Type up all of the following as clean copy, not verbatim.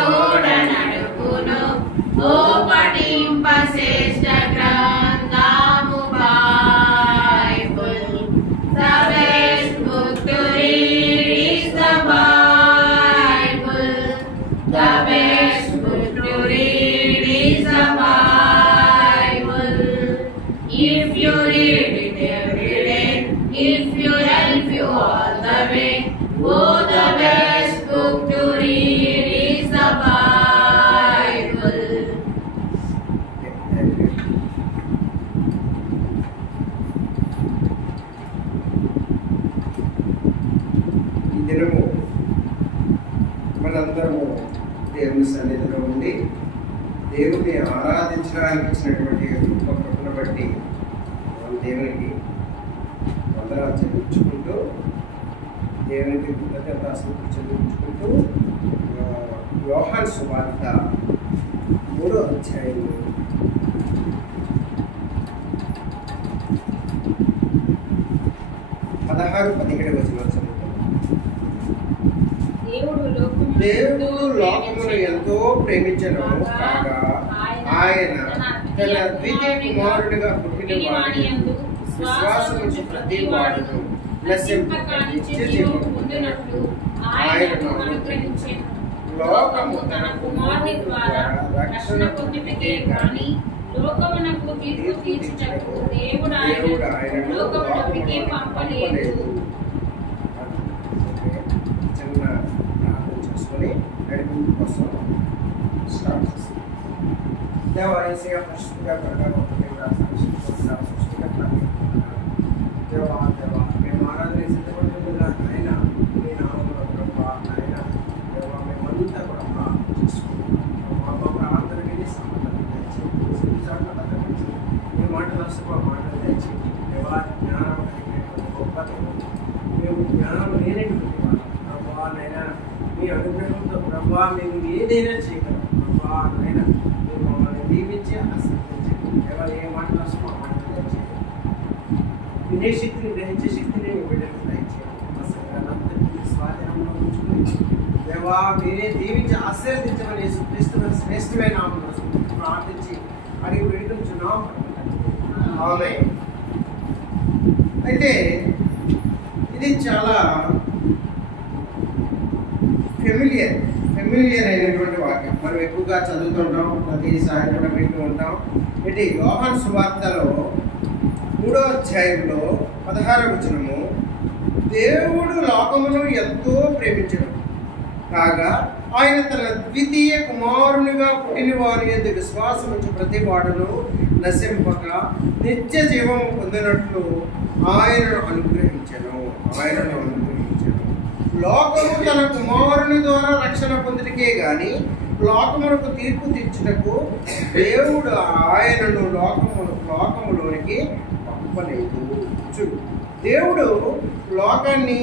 తోడ నడుపును ఓ పఠింప శ్రేష్ఠ గ్రంథము Bible. The best book to read is the Bible. The best book to read is the Bible. If you read it every day, if you help you all the way, oh, the best book to read is the Bible. ఈ దినము మనందరము దేవుని సన్నిధిలో ఉండి దేవుని ఆరాధించడానికి ఇచ్చినటువంటి గొప్ప కృపను బట్టి మనం దేవునికి వందనాలు చెల్లించుకుంటూ దేవునికి కృతజ్ఞతాస్తుతులు చెల్లించుకుంటూ యోహాను సువార్త 3వ అధ్యాయం 16-17 వచనాలు చదువుతాం. దేవుడు లోకమును ఎంతో ప్రేమించెను కాగా ఆయన తన ద్వితీయ కుమారుడిగా పుట్టిన వాడి విశ్వాసముంచు ప్రతి వాడును నశింపక నిత్య జీవము పొందునట్లు ఆయనను అనుగ్రహించెను. లోకము తన కుమారుని ద్వారా రక్షణ పొందుటకే గాని లోకమునకు తీర్పు తీర్చుటకు దేవుడు ఆయనను లోకములోనికి పంపలేదు. చిన్న ప్రార్థన చేసుకొని నడిపింపు కోసం స్టార్ట్ చేస్తాం. దేవా యేసయ్య పరిశుద్ధుడా దేవా మేము ఆరాధన సిద్ధపడుతుందిగా ఆయన మీ నామములో ప్రభా ఆయన దేవా మేమంతా కూడా ప్రార్థన చేసుకుంటాం. మా ప్రార్థన విని సమాధానం తెచ్చి మీ మాటలు వస్తే మా మాటలు తెచ్చి దేవా జ్ఞానం కలిగినటువంటి గొప్ప దేవుడు. మేము జ్ఞానం లేనటువంటి వాళ్ళు ప్రభా నైనా మీ అనుగ్రహంతో ప్రభా మేము ఏదైనా చేయగలం ప్రభా నైనా మీరు మమ్మల్ని దీవించి ఆశీర్వదించండి. దేవా ఏ మాటలు వస్తే మా మాటలు తెచ్చి వినే శక్తిని గ్రహించే శక్తిని బిడ్డలకు దయచేయండి. స్వాధీనంలో ఉంచుకుని దేవా మీరే దీవించి ఆశీర్వదించమని యేసుక్రీస్తు శ్రేష్టమైన నామములో ప్రార్థించి అడిగి వేడుకుంటున్నాం. ఆమేన్. అయితే ఇది చాలా ఫెమిలియర్ అయినటువంటి వాక్యం. మనం ఎక్కువగా చదువుతుంటాం, ప్రతిసారి కూడా వింటూ ఉంటాం. ఇది యోహాను సువార్తలో 3వ అధ్యాయంలో 16వ వచనము, దేవుడు లోకమును ఎంతో ప్రేమించెను కాగా ఆయన తన ద్వితీయ కుమారునిగా పుట్టిన వారి యందు విశ్వాసముంచు ప్రతి వాడును నశింపక నిత్య జీవము పొందినట్లు ఆయనను అనుగ్రహించెను. లోకము తన కుమారుని ద్వారా రక్షణ పొందుటకే గాని లోకమునకు తీర్పు తీర్చుటకు దేవుడు ఆయనను లోకములోనికి పంపలేదు. చూడు, దేవుడు లోకాన్ని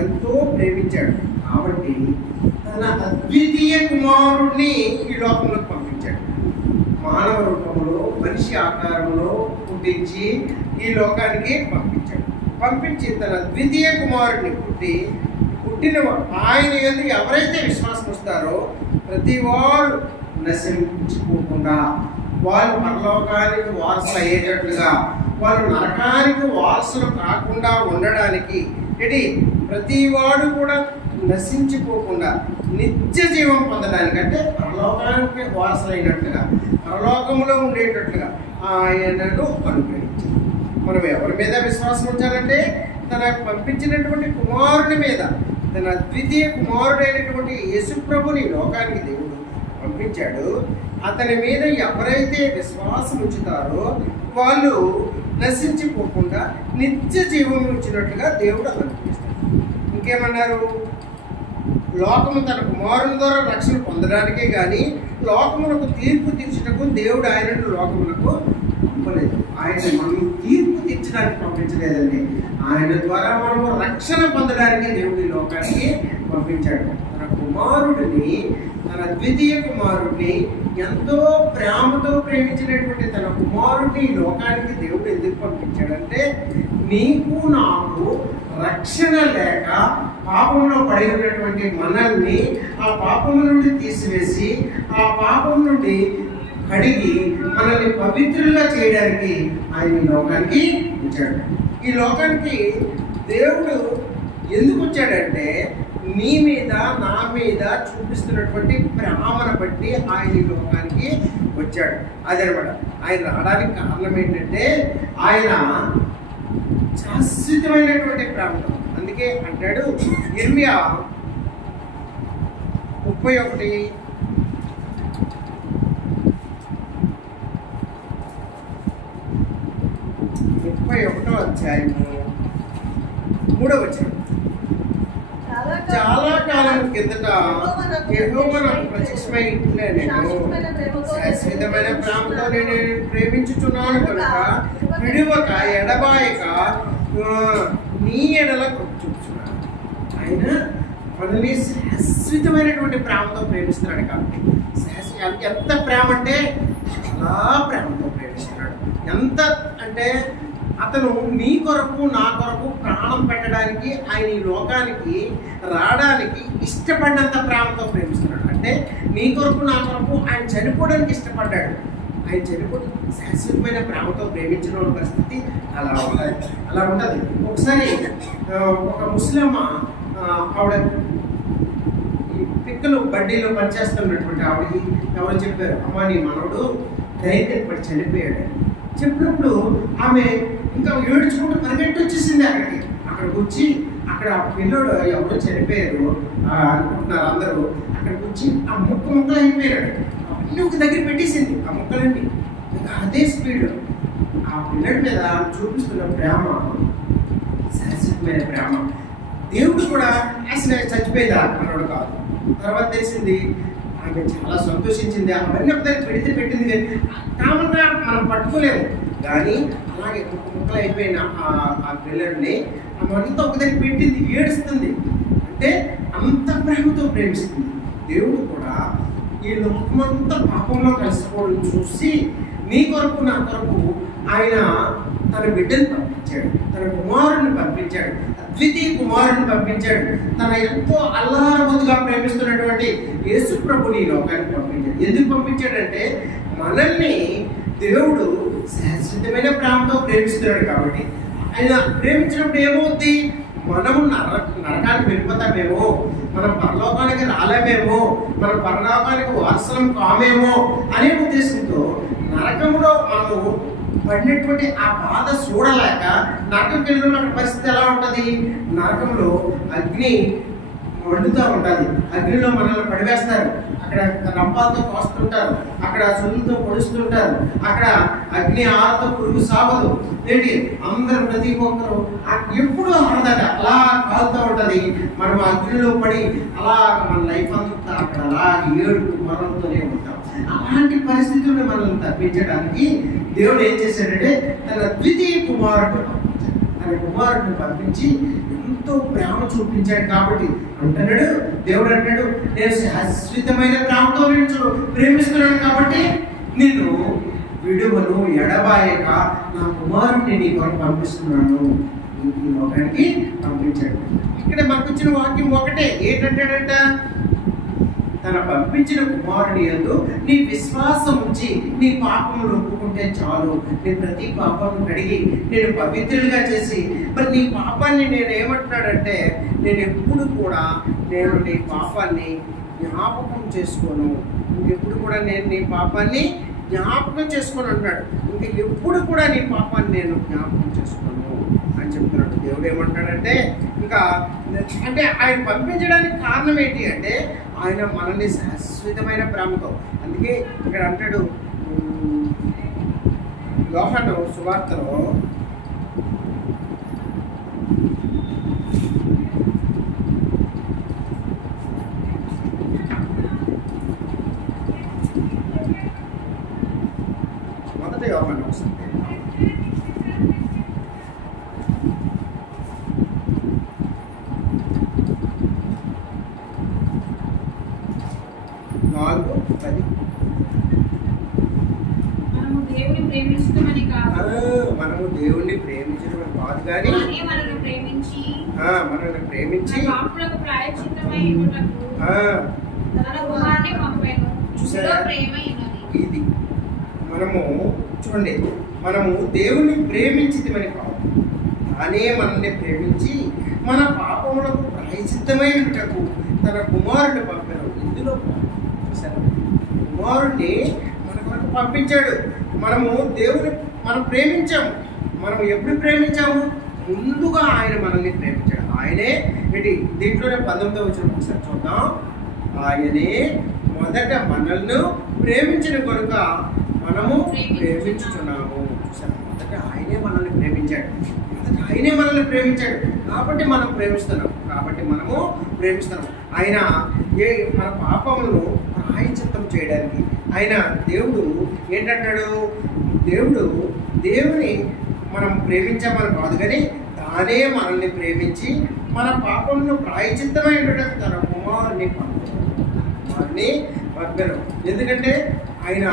ఎంతో ప్రేమించాడు కాబట్టి తన అద్వితీయ కుమారుడిని ఈ లోకంలోకి పంపించాడు. మానవ రూపంలో మనిషి ఆకారంలో పుట్టించి ఈ లోకానికి పంపించి తన ద్వితీయ కుమారుడిని పుట్టిన ఆయన యందు ఎవరైతే విశ్వాసం వస్తారో ప్రతి వారు నశించుకోకుండా వాళ్ళు పరలోకానికి వారసులు అయ్యేటట్లుగా, వాళ్ళు నరకానికి వారసులు కాకుండా ఉండడానికి ప్రతి వాడు కూడా నశించిపోకుండా నిత్య జీవం పొందడానికి, అంటే పరలోకానికి వారసులైనట్లుగా పరలోకంలో ఉండేటట్లుగా ఆయనను అనుగ్రహించారు. మనం ఎవరి మీద విశ్వాసం ఉంచాలంటే తన పంపించినటువంటి కుమారుని మీద, తన ద్వితీయ కుమారుడైనటువంటి యేసుప్రభుని లోకానికి దేవుడు పంపించాడు. అతని మీద ఎవరైతే విశ్వాసం ఉంచుతారో వాళ్ళు నశించిపోకుండా నిత్య జీవం ఉంచినట్లుగా దేవుడు అనుగ్రహిస్తాడు. ఇంకేమన్నారు? లోకము తన కుమారుని ద్వారా రక్షణ పొందడానికే కానీ లోకమునకు తీర్పు తీర్చుటకు దేవుడు ఆయనను లోకమునకు పంపలేదు. ఆయన మనం తీర్పు తీర్చడానికి పంపించలేదండి. ఆయన ద్వారా మనము రక్షణ పొందడానికి దేవుడి లోకానికి పంపించాడు. తన కుమారుడిని, తన ద్వితీయ కుమారుడిని ఎంతో ప్రేమతో ప్రేమించినటువంటి తన కుమారుడిని లోకానికి దేవుడు ఎందుకు పంపించాడంటే నీకు నాకు రక్షణ లేక పాపంలో పడి ఉన్నటువంటి మనల్ని ఆ పాపం నుండి తీసివేసి ఆ పాపం నుండి కడిగి మనల్ని పవిత్రులుగా చేయడానికి ఆయన ఈ లోకానికి వచ్చాడు. ఈ లోకానికి దేవుడు ఎందుకు వచ్చాడంటే నీ మీద నా మీద చూపిస్తున్నటువంటి ప్రేమను బట్టి ఆయన ఈ లోకానికి వచ్చాడు. అదనమాట ఆయన రావడానికి కారణం ఏంటంటే ఆయన శాశ్వతమైనటువంటి ప్రేమతో. అందుకే అంటాడు ఇర్మియా 31వ అధ్యాయము 3వ వచనం. చాలా కాలం కిందట యెహోవా నాకు ప్రత్యక్షమై ఇట్లే, నేను శాశ్వతమైన ప్రేమతో నేను ప్రేమించుచున్నాను కనుక విడువక ఎడబాయక నీ ఎడల చూపుచున్నాను. ఆయన మనల్ని శాశ్వతమైనటువంటి ప్రేమతో ప్రేమిస్తున్నాడు. కాబట్టి ఎంత ప్రేమ అంటే చాలా ప్రేమతో ప్రేమిస్తున్నాడు. ఎంత అంటే అతను నీ కొరకు నా కొరకు ప్రాణం పెట్టడానికి ఆయన ఈ లోకానికి రావడానికి ఇష్టపడినంత ప్రేమతో ప్రేమిస్తున్నాడు. అంటే నీ కొరకు నా కొరకు ఆయన చనిపోవడానికి ఇష్టపడ్డాడు. ఆయన చనిపోయి శాశ్వతమైన ప్రేమతో ప్రేమించిన పరిస్థితి అలా ఉంటుంది. ఒకసారి ఒక ముస్లిం ఆవిడ పిక్కలు బడ్డీలో పనిచేస్తున్నటువంటి ఆవిడకి ఎవరు చెప్పారు, అమ్మ నీ మనవడు ట్రైన్ పడి చనిపోయాడు. చెప్పినప్పుడు ఆమె ఇంకా ఏడ్చుకుంటూ పరిగెట్టి వచ్చేసింది అక్కడికి వచ్చి అక్కడ పిల్లోడు ఎవరో చనిపోయారు అనుకుంటున్నారు అందరూ. అక్కడికి వచ్చి ఆ ముక్కలు అయిపోయాడు. అన్నీ ఒక దగ్గర పెట్టేసింది ఆ ముక్కలన్నీ. ఇంకా అదే స్పీడ్ ఆ పిల్లడి మీద చూపిస్తున్న ప్రేమ శాశ్వతమైన ప్రేమ. దేవుడు కూడా అసలు చచ్చిపోయింది మనోడు కాదు. తర్వాత తెలిసింది ఆమె చాలా సంతోషించింది. అవన్నీ ఒక దగ్గర పెట్టింది కానీ కామన్గా మనం పట్టుకోలేము. కానీ అలాగే ముక్కలు అయిపోయిన ఆ పిల్లడిని అవంతా ఒక దగ్గర పెట్టింది, ఏడుస్తుంది. అంటే అంత ప్రేమతో ప్రేమిస్తుంది. దేవుడు కూడా ఈ లోకమంతా పాపంలో కలిసిపోవడం చూసి నీ కొరకు నా కొరకు ఆయన తన బిడ్డను పంపించాడు, తన కుమారుని పంపించాడు, అద్వితీయ కుమారుని పంపించాడు. తన ఎంతో అల్లారముగా ప్రేమిస్తున్నటువంటి యేసు ప్రభుని ఈ లోకానికి పంపించాడు. ఎందుకు పంపించాడంటే మనల్ని దేవుడు శాశ్వతమైన ప్రేమతో ప్రేమిస్తున్నాడు. కాబట్టి ఆయన ప్రేమించినప్పుడు ఏమవుతుంది, మనము నరకానికి వెళ్ళిపోతామేమో, మనం పరలోకానికి రాలేమేమో, మన పరలోకానికి వారసులం కామేమో అనే ఉద్దేశంతో నరకంలో మనము పడినటువంటి ఆ బాధ చూడలేక నరకంకి వెళ్ళిన పరిస్థితి ఎలా ఉంటుంది, నరకంలో అగ్ని వండుతూ ఉంటుంది. అగ్నిలో మనల్ని పడివేస్తారు. అక్కడ రంపాలతో కోస్తుంటారు, అక్కడ సులుతో పొడుస్తుంటారు, అక్కడ అగ్ని ఆరతో పురుగు సాగదు. ఏంటి అందరూ ప్రతి ఒక్కరు ఎప్పుడు ఆడదట అలా కాలుతూ ఉంటుంది. మనం అగ్నిలో పడి అలా మన లైఫ్ అంతా అక్కడ అలా ఏడుపు మరణంతోనే ఉంటాం. అలాంటి పరిస్థితులను మనల్ని తప్పించడానికి దేవుడు ఏం చేశాడంటే తన ద్వితీయ కుమారుడిని పంపించి ఎంతో ప్రేమ చూపించాడు. కాబట్టి అంటున్నాడు దేవుడు, అంటాడు నేను శాశ్వతమైన ప్రేమతో ప్రేమిస్తున్నాను కాబట్టి నిన్ను విడువను ఎడబాయక నా కుమారుడిని నీ కొరకు పంపిస్తున్నాను, ఈ లోకానికి పంపించాడు. ఇక్కడ మనకు వచ్చిన వాక్యం ఒకటే, ఏంటంటాడంట, తన పంపించిన కుమారుని యందు నీ విశ్వాసం ఉంచి నీ పాపములు ఒప్పుకుంటే చాలు, నీ ప్రతి పాపము కడిగి నేను పవిత్రులుగా చేసి, మరి నీ పాపాన్ని నేను ఏమంటున్నాడంటే నేను ఎప్పుడు కూడా నేను నీ పాపాన్ని జ్ఞాపకం చేసుకోను, ఇంకెప్పుడు కూడా నేను నీ పాపాన్ని జ్ఞాపకం చేసుకొని అంటున్నాడు. ఇంకా ఎప్పుడు కూడా నీ పాపాన్ని నేను జ్ఞాపకం చేసుకోను అని చెప్తున్నాడు. దేవుడు ఏమంటాడంటే ఇంకా అంటే ఆయన పంపించడానికి కారణం ఏంటి అంటే ఆయన మనల్ని శాశ్వతమైన ప్రేమతో. అందుకే ఇక్కడ అంటాడు యోహాను సువార్తలో మొదటి యోహాను వస్తుంది 4:10. దేవుని ప్రేమించడమని కాదు, మనము దేవుణ్ణి ప్రేమించడం కాదు కానీ మనల్ని ప్రేమించి పాపములకు ప్రాయశ్చిత్తమై ఉండుటకు తన కుమారుని పంపెను. చూసారా? ప్రేమ ఇది మనము చూడండి, మనము దేవుణ్ణి ప్రేమించితమని కాదు, తానే మనల్ని ప్రేమించి మన పాపములకు ప్రాయశ్చిత్తమై ఉండుటకు తన కుమారుని పంపారు. ఇందులో చూసారా, కుమారుణ్ణి మన కొరకు పంపించాడు. మనము దేవుని మనం ప్రేమించాము. మనం ఎప్పుడు ప్రేమించాము? ముందుగా ఆయన మనల్ని ప్రేమించాడు. ఆయనే ఏంటి దీంట్లోనే 19వ వచనం ఒకసారి చూద్దాం. ఆయనే మొదట మనల్ని ప్రేమించిన కనుక మనము ప్రేమించుతున్నాము. చూసారా, మొదట ఆయనే మనల్ని ప్రేమించాడు. కాబట్టి మనం ప్రేమిస్తున్నాం. ఆయన మన పాపములను ప్రాయశ్చిత్తం చేయడానికి ఆయన దేవుడు ఏంటంటాడు? దేవుని మనం ప్రేమించామని కాదు కానీ తానే మనల్ని ప్రేమించి మన పాపములను ప్రాయశ్చిత్తమై ఉండడానికి తన కుమారుని పంపారు. ఎందుకంటే ఆయన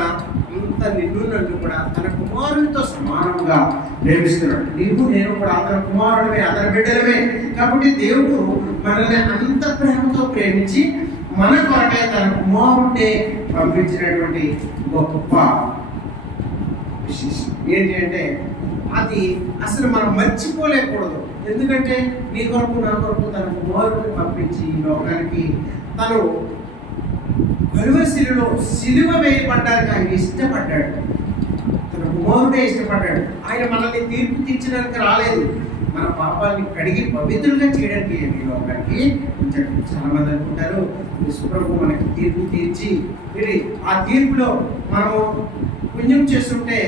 అంత నిన్ను నన్ను కూడా తన కుమారునితో సమానంగా ప్రేమిస్తున్నాడు. నీవు నేను కూడా అతని కుమారుడమే, అతని బిడ్డలమే. కాబట్టి దేవుడు మనల్ని అంత ప్రేమతో ప్రేమించి మన కొరకే తన కుమారుడే పంపించినటువంటి గొప్ప విశేషం ఏంటి అంటే అది అసలు మనం మర్చిపోలేకూడదు. ఎందుకంటే నీ కొరకు నా కొరకు తన కుమారుడిని పంపించి ఈ లోకానికి తను కలువరిశిలువలో సిలువ వేయబడ్డానికి ఆయన ఇష్టపడ్డాడు. తన కుమారుడే ఇష్టపడ్డాడు. ఆయన మనల్ని తీర్పు తీర్చడానికి రాలేదు, మన పాపాలని కడిగి పవిత్రులుగా చేయడానికి ఈ లోకానికి ఉంచాడు. చాలా మంది అనుకుంటారు సుప్రభు మనకి తీర్పు తీర్చి ఆ తీర్పులో మనము పుణ్యం చేస్తుంటే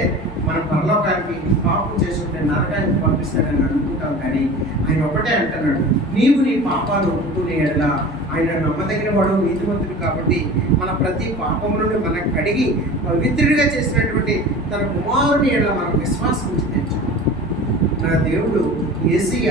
మన పరలోకానికి, పాపం చేస్తుంటే నరకానికి పంపిస్తాడని అనుకుంటాం. కానీ ఆయన ఒకటే అంటున్నాడు, నీవు నీ పాపాలు ఒప్పుకునే ఎడలా ఆయన నమ్మదగిన వాడు, నీతిమంతుడు. కాబట్టి మన ప్రతి పాపం నుండి మనకు కడిగి పవిత్రుడిగా చేసినటువంటి తన కుమారుని ఎడల మనకు విశ్వాసం ఉంచి తెచ్చాడు. నా దేవుడు యేసయ్య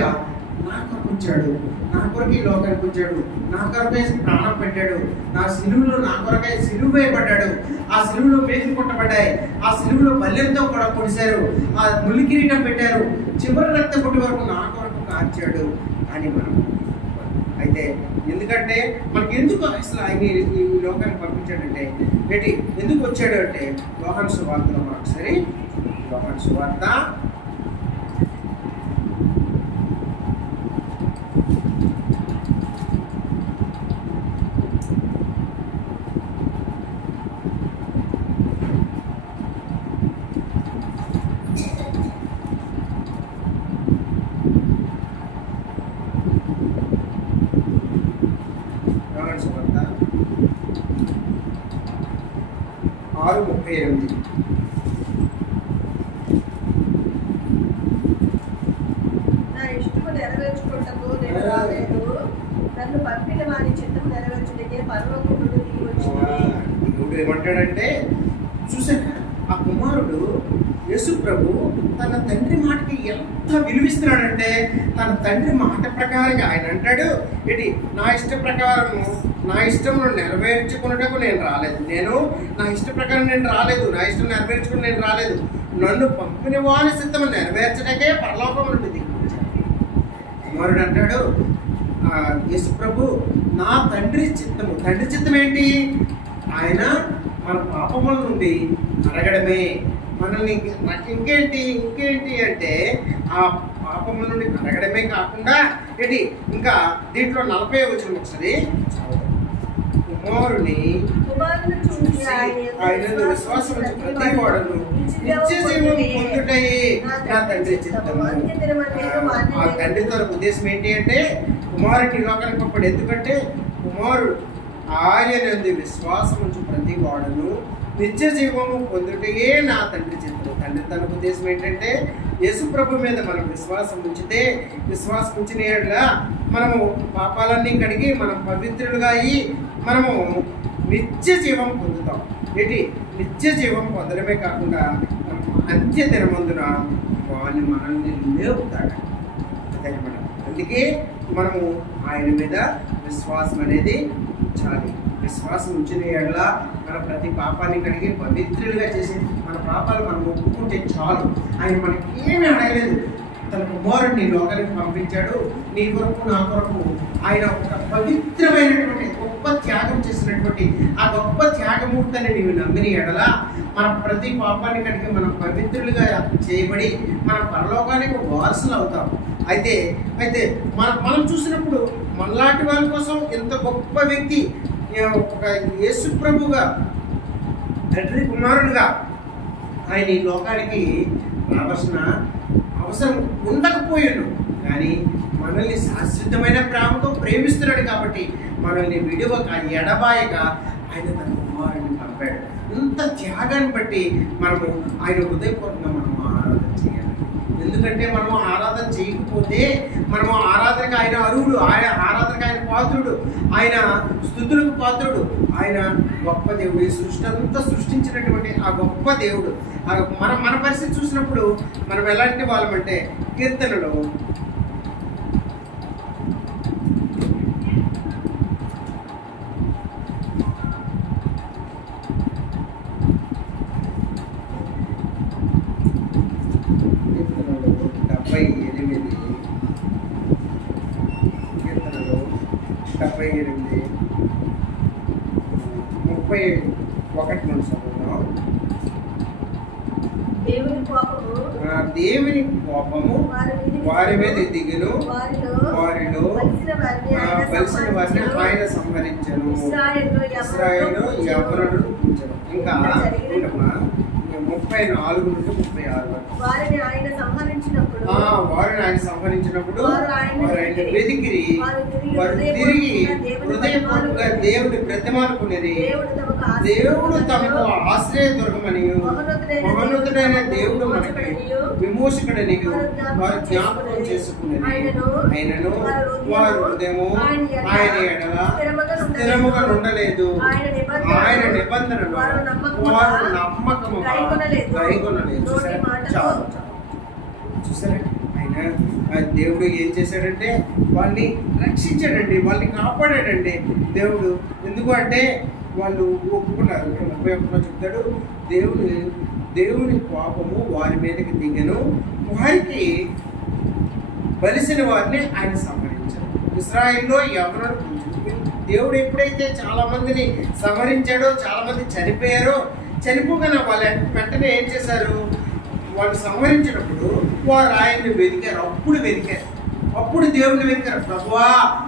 నా కొరకు వచ్చాడు, నా కొరకు ఈ లోకానికి వచ్చాడు, నా కొరకే ప్రాణం పెట్టాడు. నా సిలువలో నా కొరకై సిలువ వేయబడ్డాడు. ఆ సిలువలో మేకులు కొట్టబడ్డాయి. ఆ సిలువలో బల్లెంతో కూడా పొడిశారు. ఆ ములి కిరీటం పెట్టారు. చివరి రక్త పొట్టి వరకు నా కొరకు కార్చాడు. అని మనం అయితే ఎందుకంటే మనకి ఎందుకు అసలు ఆయన ఈ లోకానికి పంపించాడంటే ఎందుకు వచ్చాడు అంటే యోహాను సువార్తలో ఒకసారి యోహాను సువార్త 6:38. నా ఇష్టము నెరవేర్చుకుంటకు నేను రాలేదు, నన్ను పంపిన వారి చిత్తము నెరవేర్చుటకే పరలోకము నుండి దిగి వచ్చింది. ఇప్పుడు ఏమంటాడంటే చూసారా, ఆ కుమారుడు యేసు ప్రభు తన తండ్రి మాటకి ఎంత విలువిస్తున్నాడంటే తన తండ్రి మాట ప్రకారంగా ఆయన అంటాడు, నా ఇష్ట ప్రకారము నా ఇష్టమును నెరవేర్చుకున్నటకు నేను రాలేదు, నా ఇష్ట ప్రకారం నేను రాలేదు, నా ఇష్టం నెరవేర్చుకుని నేను రాలేదు, నన్ను పంపిన వారి సిద్ధము నెరవేర్చడానికే పరలోకం నుండి దిగివచ్చాను. కుమారుడు అంటాడు యేసు ప్రభు నా తండ్రి చిత్తం ఏంటి? ఆయన మన పాపముల నుండి అడగడమే, మనల్ని ఇంకేంటి అంటే ఆ పాపముల నుండి అడగడమే కాకుండా ఇంకా దీంట్లో 40వ వచనం ఒకసారి కుమారుని ఆయన విశ్వాసం ప్రతి వాడును నిత్య జీవం పొందుటయే నా తండ్రి చిత్తము. ఆ తండ్రి తన ఉద్దేశం ఏంటి అంటే కుమారుడిని లోకానికి పంపాడు. ఎందుకంటే కుమారుడు ఆయన విశ్వాసం ఉంచు ప్రతి వాడును నిత్య జీవము పొందుటయే నా తండ్రి చిత్తము. తండ్రి తన ఉద్దేశం ఏంటంటే యేసు ప్రభు మీద మనం విశ్వాసం ఉంచిన యెడల మనము పాపాలన్నీ కడిగి మనం పవిత్రులుగా అయ్యి మనము నిత్య జీవం పొందుతాం. నిత్య జీవం పొందడమే కాకుండా అంత్య దినమందున మనల్ని లేపుతాడు. అందుకే మనము ఆయన మీద విశ్వాసం అనేది ఉంచాలి. విశ్వాసం ఉంచిన ఎడల మన ప్రతి పాపాన్ని కడిగి పవిత్రులుగా చేసి మన పాపాలు మనం ఒప్పుకుంటే చాలు. ఆయన మనకి ఏమీ అడగలేదు. తన కుమారుడిని లోకానికి పంపించాడు. నీ కొరకు నా కొరకు ఆయన ఒక పవిత్రమైనటువంటి గొప్ప త్యాగం చేసినటువంటి ఆ గొప్ప త్యాగమూర్తిని నీవు నమ్మిన ఎడల మన ప్రతి పాపాన్ని కడిగి మనం పవిత్రులుగా చేయబడి మన పరలోకానికి వారసులు అవుతాం. అయితే మనం చూసినప్పుడు మనలాంటి వాళ్ళ కోసం ఎంత గొప్ప వ్యక్తి, ఒక యేసు ప్రభుగా తండ్రి కుమారుడుగా ఆయన ఈ లోకానికి రావాల్సిన అవసరం ఉండకపోయాడు. కానీ మనల్ని శాశ్వతమైన ప్రేమతో ప్రేమిస్తున్నాడు కాబట్టి మనల్ని విడువక ఎడబాయగా ఆయన తన కుమారుడిని పంపాడు. ఇంత త్యాగాన్ని బట్టి మనము ఆయన హృదయపూర్వకంగా మనము ఆరాధన చేయాలి. ఎందుకంటే మనము ఆరాధన చేయకపోతే మనము ఆరాధనకు ఆయన అర్హుడు, ఆయన ఆరాధనకు ఆయన పాత్రుడు, ఆయన స్తుతులకు పాత్రుడు, ఆయన గొప్ప దేవుడు. ఈ సృష్టి అంతా సృష్టించినటువంటి ఆ గొప్ప దేవుడు. మన పరిస్థితి చూసినప్పుడు మనం ఎలాంటి వాళ్ళమంటే కీర్తనలో కీర్తనలో 78 31 నుంచి చదువుతాం. దేవుని కోపము వారి మీద దిగును, వారిలో బలిసిన వారిని ఆయన సంహరించను, ఇశ్రాయేలు ఎవరును ఉంచను. ఇంకా 34 నుండి 36 వరకు వారిని ఆయన సంహరించినప్పుడు వారు ఆయన వెదికిరి, వారు తిరిగి హృదయపూర్వకంగా దేవుడి ప్రతిమానుకునేది. దేవుడు తమకు ఆశ్రయ దుర్గమని మహోన్నతుడైన దేవుడు మనకి విమోచకుడని వారు జ్ఞాపకం చేసుకునేది. ఆయనను వారు హృదయము ఆయన ఎడల స్థిరముగా ఉండలేదు, ఆయన నిబంధనలు వారు నమ్మకముగా కైకొనలేదు. చూసారా ఆయన దేవుడు ఏం చేశాడంటే వాళ్ళని రక్షించాడండి, వాళ్ళని కాపాడాడండి దేవుడు. ఎందుకు అంటే వాళ్ళు ఒప్పుకున్నారు. 31 చెప్తాడు, దేవుని కోపము వారి మీదకి దిగను, వారికి బలిసిన వారిని ఆయన సంహరించారు. ఇశ్రాయేలులో ఎవరు దేవుడు ఎప్పుడైతే చాలా మందిని సంహరించాడో, చాలా మంది చనిపోయారో, చనిపోగానే వాళ్ళు వెంటనే ఏం చేశారు, వాళ్ళు సంహరించినప్పుడు వారు ఆయన్ని వెతికారు. అప్పుడు దేవుడిని వెతికారు. ప్రభువా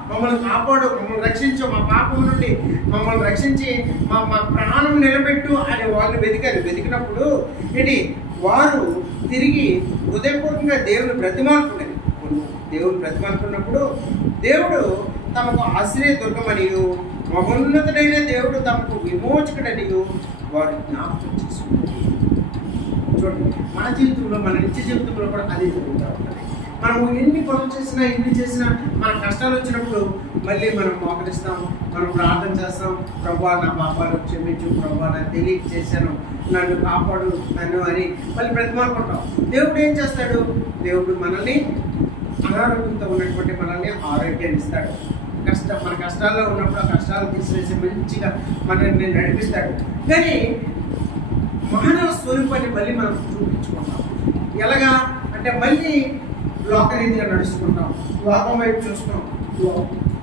మమ్మల్ని కాపాడు, మమ్మల్ని రక్షించు, మా పాపం నుండి మమ్మల్ని రక్షించి మా ప్రాణం నిలబెట్టు అని వాళ్ళని వెతికినప్పుడు ఏంటి, వారు తిరిగి హృదయపూర్వకంగా దేవుని బ్రతిమాలుకున్నప్పుడు దేవుడు తమకు ఆశ్రయ దుర్గమనియు మహోన్నతుడైన దేవుడు తమకు విమోచకుడనియు వారు జ్ఞాపకం చేసుకుంటారు. చూడండి, మన జీవితంలో, మన నిత్య జీవితంలో కూడా అదే జరుగుతూ ఉంటుంది. మనము ఎన్ని పనులు చేసినా మన కష్టాలు వచ్చినప్పుడు మళ్ళీ మనం మోకరిస్తాం, మనం ప్రార్థన చేస్తాం. ప్రభువా నా పాపాలు క్షమించు, ప్రభువా నా తెలియక చేశాను, నన్ను కాపాడు నన్ను అని మళ్ళీ బ్రతిమాలుకుంటాం. దేవుడు ఏం చేస్తాడు, దేవుడు మనల్ని అనారోగ్యంతో ఉన్నటువంటి మనల్ని ఆరోగ్యాన్ని ఇస్తాడు. మన కష్టాల్లో ఉన్నప్పుడు ఆ కష్టాలు తీసివేసి మంచిగా మనల్ని నడిపిస్తాడు. కానీ మానవ స్వరూపాన్ని మళ్ళీ మనం చూపించుకుంటాం. ఎలాగా అంటే మళ్ళీ లోకరీతిగా నడుచుకుంటాం, లోకం వైపు చూస్తాం.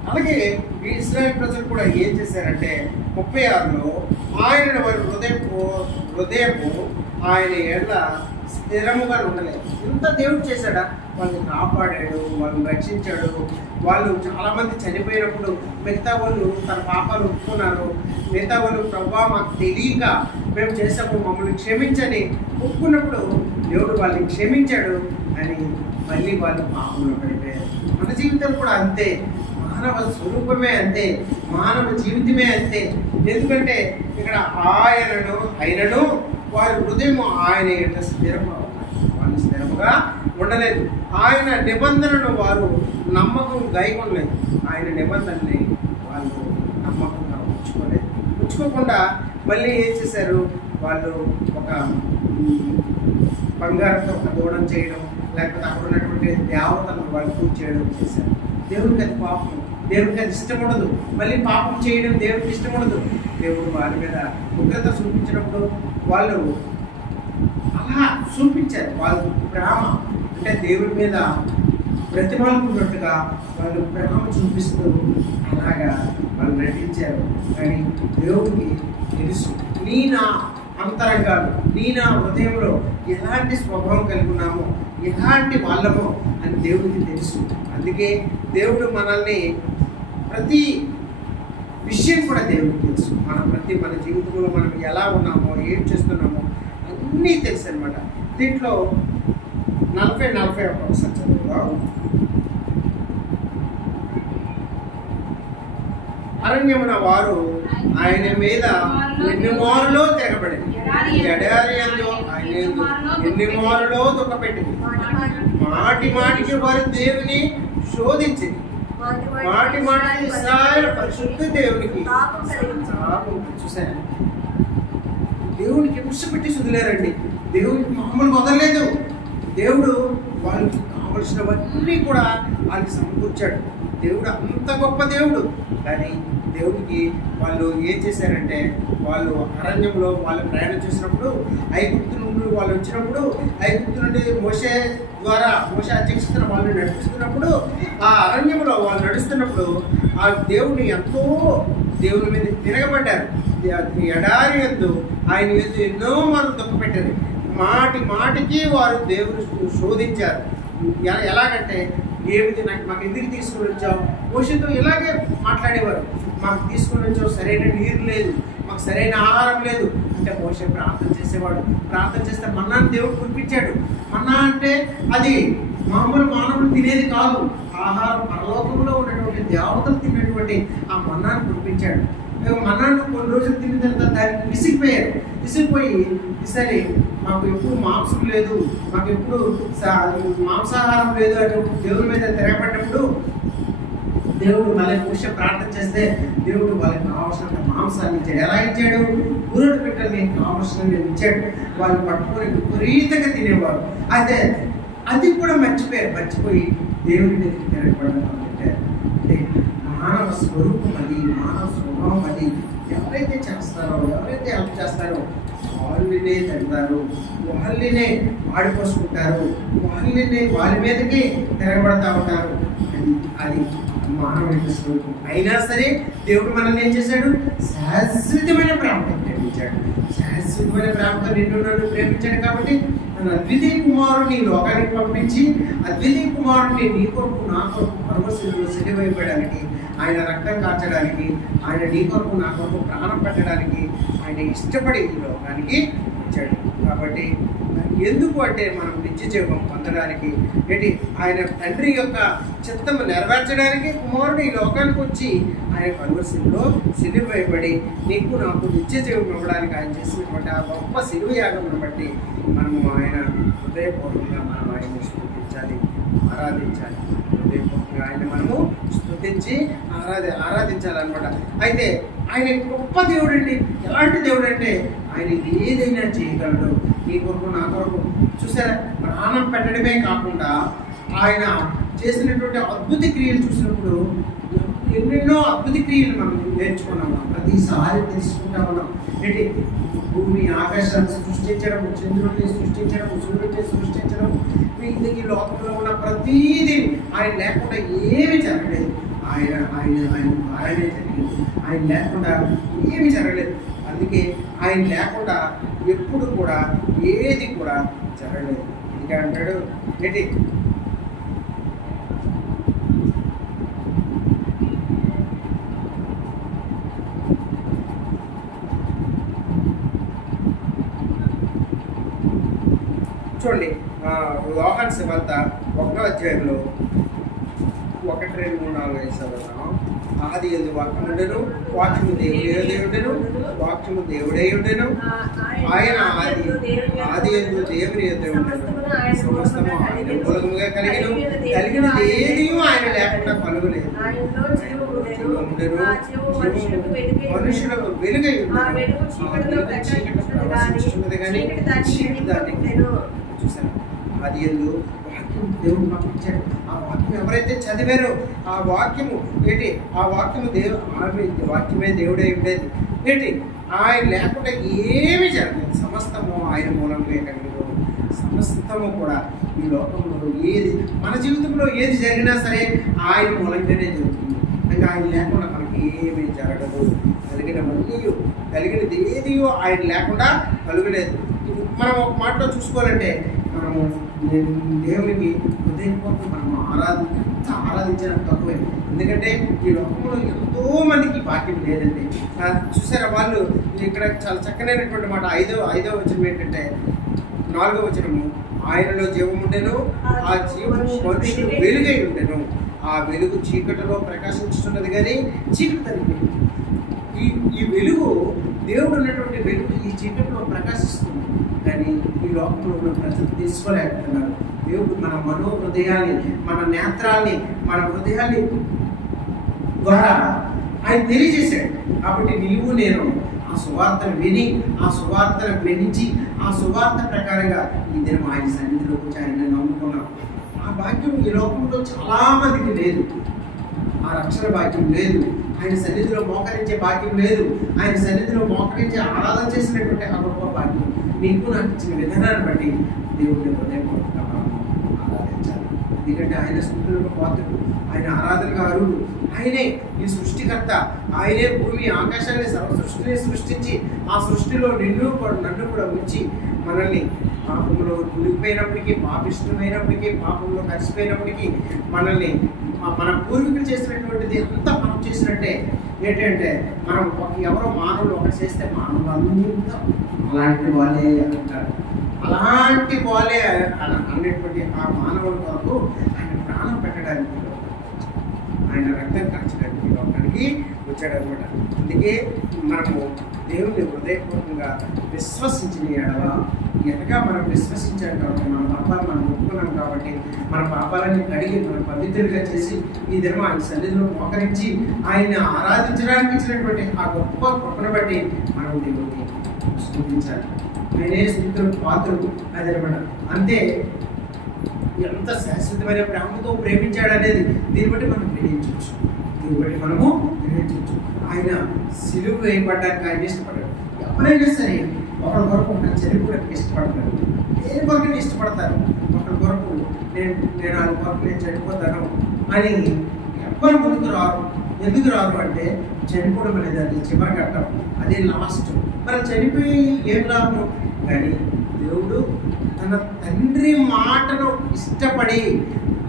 అలాగే ఈ ఇశ్రాయేలు ప్రజలు కూడా ఏం చేశారంటే 36లో ఆయన వారి హృదయము ఆయన ఎడల స్థిరముగా ఉండలేదు. ఇంత దేవుడు చేశాడా, వాళ్ళని కాపాడాడు, వాళ్ళని రక్షించాడు. వాళ్ళు చాలామంది చనిపోయినప్పుడు మిగతా వాళ్ళు తన పాపాలు ఒప్పుకున్నారు. మిగతా వాళ్ళు ప్రభువా మాకు తెలియక మేము చేసాము, మమ్మల్ని క్షమించని ఒప్పుకున్నప్పుడు దేవుడు వాళ్ళని క్షమించాడు అని మళ్ళీ వాళ్ళు పాపంలో పడిపోయారు. మన జీవితం కూడా అంతే, మానవ స్వరూపమే అంతే, మానవ జీవితమే అంతే. ఎందుకంటే ఇక్కడ ఆయనను వారి హృదయం ఆయన యొక్క వాళ్ళు స్థిరముగా ఉండలేదు. ఆయన నిబంధనను వారు నమ్మకం గైకొనలేదు. ఆయన నిబంధనని వాళ్ళు నమ్మకంగా ఉంచుకోకుండా మళ్ళీ ఏం చేశారు, వాళ్ళు ఒక బంగారంతో ఒక దూడం చేయడం, లేకపోతే అక్కడ ఉన్నటువంటి దేవతలను వాళ్ళు పూజ చేయడం చేశారు. దేవుడికి అది పాపం. దేవుడికి అది ఇష్టం ఉండదు. మళ్ళీ పాపం చేయడం దేవుడికి ఇష్టం ఉండదు. దేవుడు వారి మీద ఉగ్రత చూపించినప్పుడు వాళ్ళు అలా చూపించారు. వాళ్ళు ప్రేమ అంటే దేవుడి మీద ప్రతిమాలుకున్నట్టుగా వాళ్ళు ప్రేమ చూపిస్తూ అలాగా వాళ్ళు నటించారు. కానీ దేవుడికి తెలుసు నా అంతరంగాలు, నా హృదయంలో ఎలాంటి స్వభావం కలిగి ఉన్నామో, ఎలాంటి వాళ్ళమో అని దేవుడికి తెలుసు. అందుకే దేవుడు మనల్ని ప్రతి విషయం కూడా దేవుడికి తెలుసు. మన జీవితంలో మనం ఎలా ఉన్నామో, ఏం చేస్తున్నామో అన్నీ తెలుసు అనమాట. దీంట్లో 40 ఒకసారి చదువుదాం. అరణ్యమున వారు ఆయన మీద ఎన్ని మారులో తెగబడింది, ఎడారి యందు ఆయన ఎన్ని మారులో దుఃఖపెట్టింది. మాటి మాటికి వారు దేవుని శోధించింది. మాటి మాటికి ఇశ్రాయేలు పరిశుద్ధ దేవునికి చూసారు. దేవునికి హింసపెట్టి సుదిలేరండి. దేవునికి మామూలు వదలలేదు. దేవుడు వాళ్ళకి కావలసినవన్నీ కూడా వాళ్ళకి సమకూర్చాడు. దేవుడు అంత గొప్ప దేవుడు. కానీ దేవుడికి వాళ్ళు ఏం చేశారంటే, వాళ్ళు అరణ్యంలో వాళ్ళు ప్రయాణం చేసినప్పుడు, ఐగుప్తు నుండి వాళ్ళు వచ్చినప్పుడు, ఐగుప్తు నుండి మోషే అధ్యక్షతను వాళ్ళు నడిపిస్తున్నప్పుడు, ఆ అరణ్యంలో వాళ్ళు నడుస్తున్నప్పుడు ఆ దేవుని ఎంతో దేవుని మీద తిరగబడ్డారు. ఎడారి యందు ఆయన మీద ఎన్నో మార్లు దుఃఖపెట్టారు. మాటి మాటికి వారు దేవుని శోధించారు. ఎలాగంటే, ఏమిటి మాకు ఎందుకు తీసుకుని వచ్చావు? మోషేతో ఇలాగే మాట్లాడేవారు. మాకు తీసుకుని వచ్చావు, సరైన నీరు లేదు, మాకు సరైన ఆహారం లేదు అంటే మోషే ప్రార్థన చేసేవాడు. ప్రార్థన చేస్తే మన్నాను దేవుడు కురిపించాడు. మన్నా అంటే అది మామూలు మానవులు తినేది కాదు. ఆహారం పరలోకంలో ఉన్నటువంటి దేవతలు తినేటువంటి ఆ మన్నాను కురిపించాడు. మన్నాను కొన్ని రోజులు తిన్న తర్వాత దానికి విసిగిపోయి సరే మాకు ఎప్పుడు మాంసం లేదు, మాకు ఎప్పుడు మాంసాహారం లేదు అని దేవుడి మీద తిరగబడ్డప్పుడు దేవుడు మళ్ళీ మోషే ప్రార్థన చేస్తే దేవుడు వాళ్ళకి కావాల్సినంత మాంసాన్ని ఇచ్చాడు. ఎలా ఇచ్చాడు? ఊరటి బిడ్డల్ని కావాల్సినవి ఇచ్చాడు. వాళ్ళు పట్టుకొని విపరీతంగా తినేవారు. అయితే అది కూడా మర్చిపోయి దేవుడి మీదకి తిరగబడడం మొదలెట్టారు. అంటే మానవ స్వరూపం అది, మానవ స్వభావం అది. ఎవరైతే చేస్తారో, ఎవరైతే హెల్ప్ చేస్తారో వాళ్ళనే తింటారు, వాళ్ళనే ఆడిపోసుకుంటారు, వాళ్ళ మీదకి తిరగబడతా ఉంటారు. అది మానవుడి స్వరూపం. అయినా సరే దేవుడు మనల్ని ఏం చేశాడు? శాశ్వతమైన ప్రేమతో ప్రేమించాడు. శాశ్వతమైన ప్రేమతో నన్ను ప్రేమించాడు. కాబట్టి తన అద్వితీయ కుమారుని లోకానికి పంపించి, అద్వితీయ కుమారుని నీ కొరకు నా కొరకు పరమశిలువలో సిలువవేయడానికి, ఆయన రక్తం కార్చడానికి, ఆయన నీ కొరకు నా కొరకు ప్రాణం పెట్టడానికి ఆయన ఇష్టపడి ఈ లోకానికి వచ్చాడు. కాబట్టి ఎందుకు అంటే మనం నిత్య జీవం పొందడానికి, ఏంటి ఆయన తండ్రి యొక్క చిత్తము నెరవేర్చడానికి కుమారుడు ఈ లోకానికి వచ్చి ఆయన కలువరిశిలో సిలువ వేయబడి నీకు నాకు నిత్య జీవం ఇవ్వడానికి ఆయన చేసినటువంటి ఆ గొప్ప సిలువ యాగమును బట్టి మనము ఆయన హృదయపూర్వకంగా మనం ఆయన స్తుతించాలి, ఆరాధించాలి. హృదయపూర్వకంగా ఆయన మనము స్తుతించి ఆరాధించాలన్నమాట. అయితే ఆయన గొప్ప దేవుడు అండి. ఎలాంటి దేవుడు అంటే ఆయన ఏదైనా చేయగలడు. నీ కొరకు నా కొరకు చూసారా, ప్రాణం పెట్టడమే కాకుండా ఆయన చేసినటువంటి అద్భుత క్రియలు చూసినప్పుడు ఎన్నెన్నో అద్భుత క్రియలు మనం నేర్చుకున్నాము. ప్రతిసారి తెలుసుకుంటా ఉన్నాం. ఏంటి? భూమి ఆకాశాన్ని సృష్టించడం, చంద్రుడిని సృష్టించడం, సూర్యుడిని సృష్టించడం, ఈ లోకంలో ఉన్న ప్రతీది ఆయన లేకుండా ఏమీ జరగలేదు. ఆయన ద్వారానే జరిగింది. ఆయన లేకుండా ఏమీ జరగలేదు. అందుకే ఆయన లేకుండా ఎప్పుడు కూడా ఏది కూడా జరగలేదు. ఇంకా అంటాడు ఏంటి? చూడండి, యోహాను సువార్త 1వ అధ్యాయంలో 1, 2, 3, 4 చదువుతాం. ఆది యందు వాక్యము ఉండెను, వాక్యము దేవుడెను, వాక్యము దేవుడై ఉండెను, ఆయన ఆది యందు దేవుని యొద్ద ఉండెను, సమస్తము ఆయన మూలముగా కలిగినది ఏదీ ఆయన లేకుండా కలుగలేదు. ఉండెను, మనుషులకు వెలుగై ఉండెను, చీకటి ప్రవేశించున్నది కానీ చీకటి దాన్ని చూశాను. ఆది యందు వాక్యం దేవుడు పంపించాడు. ఆ వాక్యం ఎవరైతే చదివారో ఆ వాక్యము ఏంటి, ఆ వాక్యము వాక్యమే దేవుడే ఉండేది ఏంటి. ఆయన లేకుండా ఏమీ జరగలేదు. సమస్తము ఆయన మూలంగా కలిగిన సమస్తము కూడా ఈ లోకంలో ఏది మన జీవితంలో ఏది జరిగినా సరే ఆయన మూలంగానే జరుగుతుంది. ఇంకా ఆయన లేకుండా మనకి ఏమీ జరగదు. కలిగినది ఏదియో ఆయన లేకుండా కలుగలేదు. మనం ఒక మాటలో చూసుకోవాలంటే మనము దేవునికి హృదయపూర్వకంగా మనము ఆరాధించడానికి తక్కువే. ఎందుకంటే ఈ లోకంలో ఎంతో మందికి భాగ్యం లేదండి. చూసారా, వాళ్ళు ఇక్కడ చాలా చక్కనైనటువంటి మాట ఐదవ వచనం ఏంటంటే 4వ వచనము, ఆయనలో జీవం ఉండెను, ఆ జీవము మనుషులు వెలుగై ఉండెను, ఆ వెలుగు చీకటిలో ప్రకాశించుతున్నది కానీ చీకటి తగ్గిపోయింది. ఈ వెలుగు దేవుడు ఉన్నటువంటి వెలుగు ఈ చీకటిలో ప్రకాశిస్తుంది. కానీ ఈ లోకంలో ఉన్న ప్రజలు తీసుకోలేకపోతున్నారు. దేవుడు మన మనోహృదయాన్ని, మన నేత్రాల్ని, మన హృదయాన్ని ద్వారా ఆయన తెలియజేశాడు. కాబట్టి నీవు నేను ఆ సువార్తను విని, ఆ సువార్తను గ్రహించి, ఆ సువార్త ప్రకారంగా ఈ దినం ఆయన సన్నిధిలోకి వచ్చి ఆయన నమ్ముకున్నాం. ఆ భాగ్యం ఈ లోకంలో చాలా మందికి లేదు. ఆ రక్షణ భాగ్యం లేదు. ఆయన సన్నిధిలో మోకరించే భాగ్యం లేదు. ఆయన సన్నిధిలో మోకరించి ఆరాధన చేసినటువంటి ఆ గొప్ప భాగ్యం నీకు నాకు ఇచ్చిన విధానాన్ని బట్టి దేవుడిని హృదయపూర్వకంగా మనం ఆరాధించాలి. ఎందుకంటే ఆయన స్తుతులకు పాత్రుడు, ఆయన ఆరాధనకు అర్హుడు. ఆయనే ఈ సృష్టికర్త. ఆయనే భూమి ఆకాశాన్ని సర్వ సృష్టిని సృష్టించి ఆ సృష్టిలో నన్ను కూడా ఉంచి మనల్ని పాపంలో కులిపోయినప్పటికీ, పాపిష్టమైనప్పటికీ, పాపంలో కలిసిపోయినప్పటికీ మనల్ని మన పూర్వీకులు చేసినటువంటిది అంతా మనం చేసినట్టే. ఏంటంటే మనం ఎవరో మానవులు ఒకటి చేస్తే మానవులు అంతా అలాంటి వాళ్ళే అంటారు. అలాంటి వాళ్ళే అనేటువంటి ఆ మానవుల కొరకు ఆయన ప్రాణం పెట్టడానికి, ఆయన రక్తం కాల్చడానికి లోకానికి వచ్చాడనమాట. అందుకే మనము దేవుని హృదయపూర్వకంగా విశ్వసించిన ఎడగా మనం విశ్వసించాం కాబట్టి, మన పాపాలు మనం ఒప్పుకున్నాం కాబట్టి, మన పాపాలన్నీ కడిగి మనం పవిత్రులుగా చేసి ఈ దినం ఆయన సన్నిధిలో మోకరించి ఆయన్ని ఆరాధించడానికి ఇచ్చినటువంటి ఆ గొప్ప కృపను బట్టి మనం దేవుడిని స్తుతించాలి. ఆయనే స్తుతులకు పాత్రుడు అదనమాట. అంతే ఎంత శాశ్వతమైన ప్రేమతో ప్రేమించాడు అనేది దీన్ని బట్టి మనం గ్రహించవచ్చు. ఆయన సిలువ వేయబడ్డానికి ఆయన ఇష్టపడ్డాడు. ఎవరైనా సరే ఒకరి కొరకు ఒక చనిపోవడానికి ఇష్టపడతారు. దేని కొరకు ఇష్టపడతారు? ఒకరి కొరకు నేను వాళ్ళ కొరకు నేను చనిపోతాను అని ఎవ్వరు ముందుకు రారు. ఎందుకు రారు అంటే చనిపోవడం అనేది అది చివరి ఘట్టం, అదే లాస్ట్. మరి చనిపోయి ఏం లాభం? కానీ దేవుడు తన తండ్రి మాటను ఇష్టపడి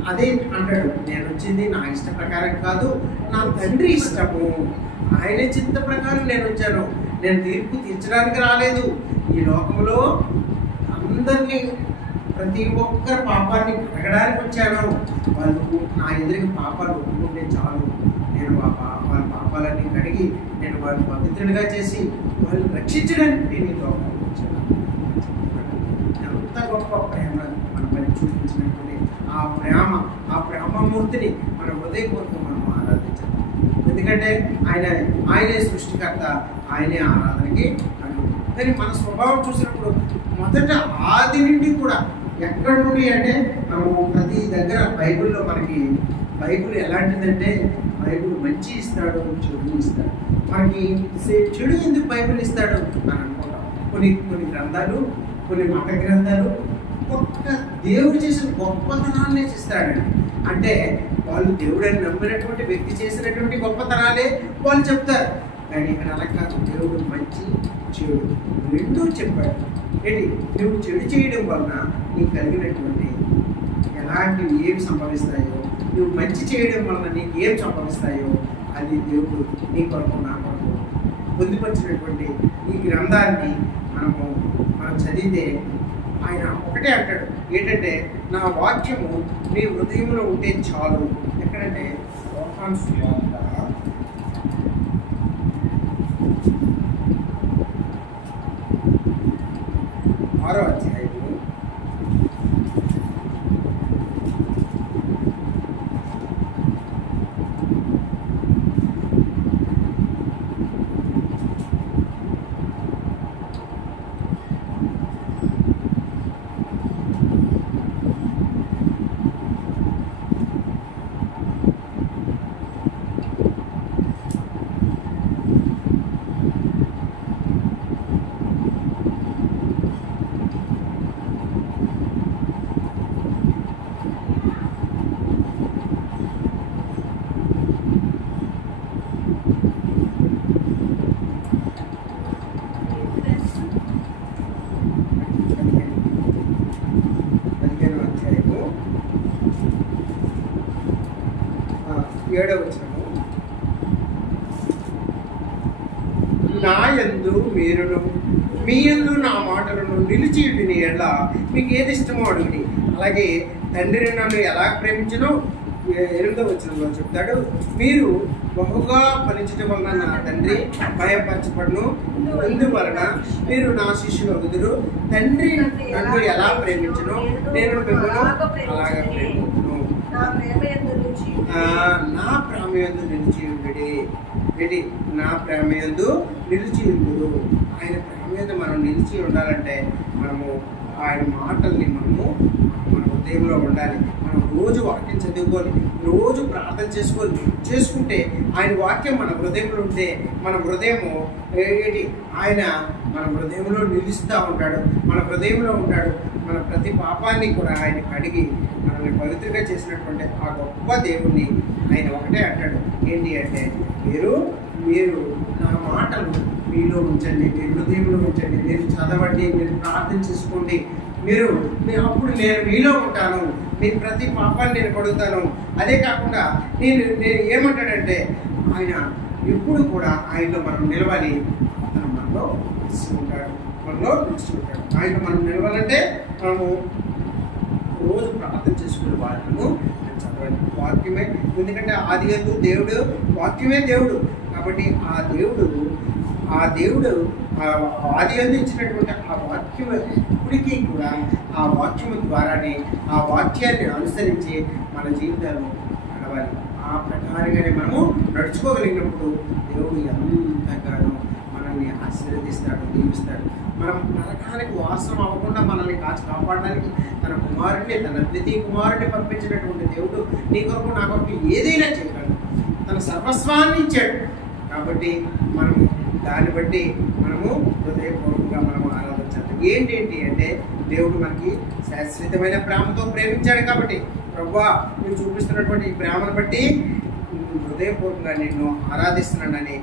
అదే అంటాడు, నేను వచ్చింది నా ఇష్ట ప్రకారం కాదు, నా తండ్రి ఇష్టము, ఆయన చిత్త ప్రకారం నేను వచ్చాను. నేను తీర్పు తీర్చడానికి రాలేదు. ఈ లోకంలో అందరినీ ప్రతి ఒక్కరి పాపాన్ని కడగడానికి వచ్చాను. వాళ్ళు నా ఎదురుగా పాపాలు ఒప్పుకుంటే చాలు, నేను వాళ్ళ పాపాలన్నీ కడిగి నేను వాళ్ళని పవిత్రుడిగా చేసి వాళ్ళు రక్షించడానికి నేను ఈ లోకానికి వచ్చాను. ఎంత గొప్ప ప్రేమ మనపై చూపించినటువంటి ఆ ప్రేమమూర్తిని మన హృదయపూర్వకంగా మనం ఆరాధించాలి. ఎందుకంటే ఆయనే సృష్టికర్త, ఆయనే ఆరాధనకి అడుగు. కానీ మన స్వభావం చూసినప్పుడు మొదట ఆది నుండి కూడా ఎక్కడ నుండి అంటే మనము ప్రతి దగ్గర బైబిల్లో మనకి బైబిల్ ఎలాంటిదంటే బైబిల్ మంచి ఇస్తాడు, చెడు ఇస్తాడు. మనకి చెడు ఎందుకు బైబిల్ ఇస్తాడు అని అనుకుంటాం. కొన్ని గ్రంథాలు, కొన్ని మత గ్రంథాలు ఒక్క దేవుడు చేసిన గొప్పతనాలనే ఇస్తాడండి. అంటే వాళ్ళు దేవుడని నమ్మినటువంటి వ్యక్తి చేసినటువంటి గొప్పతనాలే వాళ్ళు చెప్తారు. కానీ ఇక్కడ అలా కాదు, దేవుడు మంచి చెడు రెండూ చెప్పాడు. ఏంటి, నువ్వు చెడు చేయడం వలన నీకు కలిగినటువంటి ఎలాంటివి ఏమి సంభవిస్తాయో, నువ్వు మంచి చేయడం వలన నీకు ఏం సంభవిస్తాయో అది దేవుడు నీ కొరకు నా కొరకు పొందుపరిచినటువంటి ఈ గ్రంథాన్ని మనం చదివితే ఆయన ఒకటే అంటాడు, ఏంటంటే నా వాక్యము నీ హృదయంలో ఉంటే చాలు. ఎక్కడంటే యోహాను సువార్త 6వ అధ్యాయము 6వ మీరును మీ యందు నా మాటలను నిలిచి విని ఎడల మీకు ఏది ఇష్టమో అడుగుని. అలాగే తండ్రిని నన్ను ఎలా ప్రేమించనో 8వ వచనంలో చెప్తాడు, మీరు బహుగా ఫలించడం వలన నా తండ్రి భయపరచబడును, అందువలన మీరు నా శిష్యులు అవుదురు. తండ్రి నన్ను ఎలా ప్రేమించను నేను మిమ్మల్ని అలాగే ప్రేమించును. నా ప్రేమయందు నిలిచి ఉండి నా ప్రేమయందు నిలిచి ఉండు. ఆయన ప్రేమయందు మనం నిలిచి ఉండాలంటే మనము ఆయన మాటల్ని మన హృదయంలో ఉండాలి. మనం రోజు వాక్యం చదువుకొని రోజు ప్రార్థన చేసుకుంటే ఆయన వాక్యం మన హృదయంలో ఉంటే మన హృదయము ఆయన మన హృదయంలో నిలుస్తూ ఉంటాడు, మన హృదయంలో ఉంటాడు. మన ప్రతి పాపాన్ని కూడా ఆయన కడిగి మనల్ని పవిత్రంగా చేసినటువంటి ఆ గొప్ప దేవుణ్ణి ఆయన ఒకటే అంటాడు, ఏంటి అంటే మీరు నా మాటలు మీలో ఉంచండి, మీ హృదయంలో ఉంచండి, మీరు చదవండి, మీరు ప్రార్థన చేసుకోండి, మీరు అప్పుడు నేను మీలో ఉంటాను, మీ ప్రతి పాపాన్ని నేను పడుతాను. అదే కాకుండా నేను ఏమంటాడంటే ఆయన ఎప్పుడు కూడా ఆయనలో మనం నిలవాలి, అతను మనలో నిలిచి ఉంటాడు. ఆయన మనం నిలవాలంటే మనము రోజు ప్రార్థన చేసుకునే వాక్యము చదవాలి. వాక్యమే, ఎందుకంటే ఆదియందు దేవుడు వాక్యమే దేవుడు కాబట్టి ఆ దేవుడు ఆదియందు ఇచ్చినటువంటి ఆ వాక్యం ఇప్పటికీ కూడా ఆ వాక్యము ద్వారానే ఆ వాక్యాన్ని అనుసరించి మన జీవితాలు నడవాలి. ఆ ప్రకారంగానే మనము నడుచుకోగలిగినప్పుడు దేవుడు ఎంతగానో మనల్ని ఆశీర్వదిస్తాడు, దీవిస్తాడు. మనం నరకానికి వాసన అవ్వకుండా మనల్ని కాపాడడానికి తన కుమారుడిని, తన ద్వితీయ కుమారుడిని పంపించినటువంటి దేవుడు నీ కొరకు నా కొరకు ఏదైనా చేయగలడు, తన సర్వస్వాన్ని ఇచ్చాడు. కాబట్టి మనము దాన్ని బట్టి మనము హృదయపూర్వకంగా మనము ఆరాధించాలి. ఏంటి అంటే దేవుడు మనకి శాశ్వతమైన ప్రేమతో ప్రేమించాడు కాబట్టి ప్రభువా నువ్వు చూపిస్తున్నటువంటి ఈ ప్రేమను బట్టి హృదయపూర్వకంగా నిన్ను ఆరాధిస్తున్నానని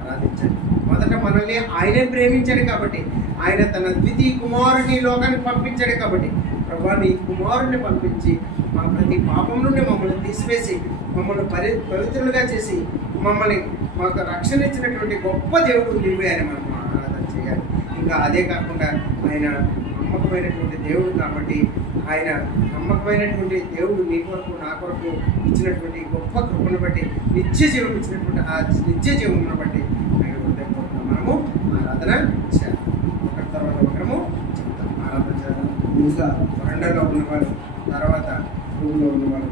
ఆరాధించాడు. మొదట మనల్ని ఆయనే ప్రేమించాడు కాబట్టి ఆయన తన ద్వితీయ కుమారుని లోకానికి పంపించాడు కాబట్టి ప్రభువా నీ కుమారుని పంపించి మా ప్రతి పాపం నుండి మమ్మల్ని తీసివేసి మమ్మల్ని పవిత్రులుగా చేసి మమ్మల్ని మాకు రక్షణ ఇచ్చినటువంటి గొప్ప దేవుడు నీవే అని మనం ఆరాధన చేయాలి. ఇంకా అదే కాకుండా ఆయన నమ్మకమైనటువంటి దేవుడు కాబట్టి ఆయన నమ్మకమైనటువంటి దేవుడు నీ కొరకు నా కొరకు ఇచ్చినటువంటి గొప్ప కృపను బట్టి నిత్య జీవం ఇచ్చినటువంటి ఆ నిత్య జీవమును బట్టి ఆయన హృదయపూర్వకంగా మనము ఆరాధన చేయాలి. ఒకరి తర్వాత ఒకరము చెప్తాం ఆరాధన చేయాలి. ముందుగా వరండాలో ఉన్నవారు, తర్వాత రూమ్లో ఉన్నవారు